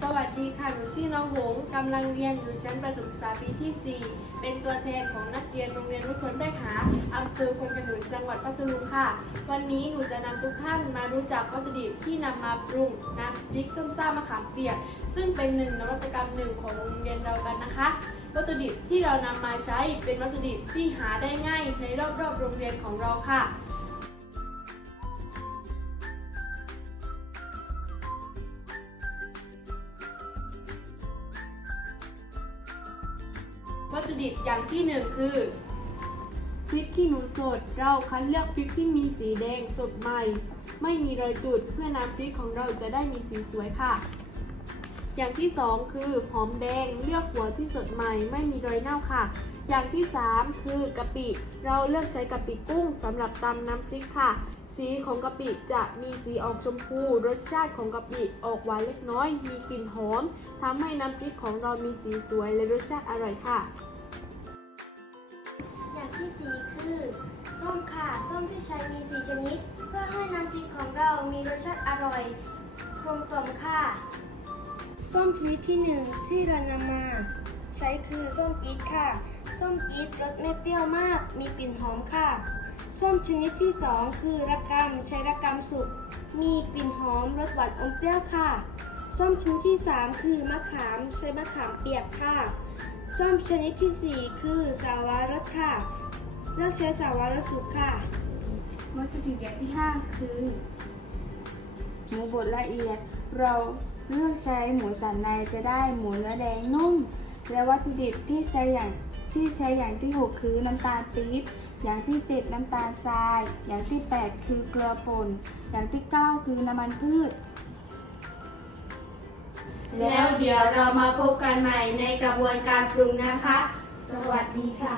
สวัสดีค่ะหนูชื่อน้องหงส์กำลังเรียนอยู่ชั้นประถมศึกษาปีที่ 4 เป็นตัวแทนของนักเรียนโรงเรียนรุ่คนแรกหาอำเภอควนขนุนจังหวัดพัทลุงค่ะ วันนี้หนูจะนำทุกท่านมารู้จักวัตถุดิบที่นำมาปรุงน้ำพริกส้มซ่ามะขามเปียก ซึ่งเป็นหนึ่งนวัตกรรมหนึ่งของโรงเรียนเรากันนะคะ วัตถุดิบที่เรานำมาใช้เป็นวัตถุดิบที่หาได้ง่ายในรอบๆโรงเรียนของเราค่ะ วัตถุดิบอย่างที่หนึ่งคือพริกขี้หนูสด เราคัดเลือกพริกที่มีสีแดงสดใหม่ ไม่มีรอยจุดเพื่อน้ำพริกของเราจะได้มีสีสวยค่ะ อย่างที่สองคือหอมแดงเลือกหัวที่สดใหม่ ไม่มีรอยเน่าค่ะ อย่างที่สามคือกะปิ เราเลือกใช้กะปิกุ้งสำหรับตำน้ำพริกค่ะ สีของกะปิจะมีสีออกชมพู รสชาติของกะปิออกหวานเล็กน้อย มีกลิ่นหอมทำให้น้ำพริกของเรามีสีสวยและรสชาติอร่อยค่ะ อย่างที่สี่คือส้มค่ะ ส้มที่ใช้มีสีชนิด เพื่อให้น้ำพริกของเรามีรสชาติอร่อยกลมกล่อมค่ะ ส้มชนิดที่หนึ่งที่เรานำมา ใช้คือส้มจี๊ดค่ะ ส้มจี๊ดรสไม่เปรี้ยวมาก มีกลิ่นหอมค่ะ ส้มชนิดที่สองคือระกำใช้ระกำสุก มีกลิ่นหอมรสหวานอมเปรี้ยวค่ะ ส้มชนิดที่สามคือมะขามใช้มะขามเปียกค่ะ ส้มชนิดที่ 4 คือสาวรสค่ะ เลือกใช้สาวรสสุกค่ะ วัตถุดิบอย่างที่ 5 คือ หมูบดละเอียด เราเลือกใช้หมูสันในจะได้หมูเนื้อแดงนุ่ม และวัตถุดิบที่ใช้อย่างที่ใช้อย่างที่ 6 คือน้ำตาลปี๊บอย่างที่ 7 น้ำตาลทราย อย่างที่ 8 คือเกลือป่น อย่างที่ 9 คือน้ำมันพืช แล้วเดี๋ยวเรามาพบกันใหม่ในกระบวนการปรุงนะคะ สวัสดีค่ะ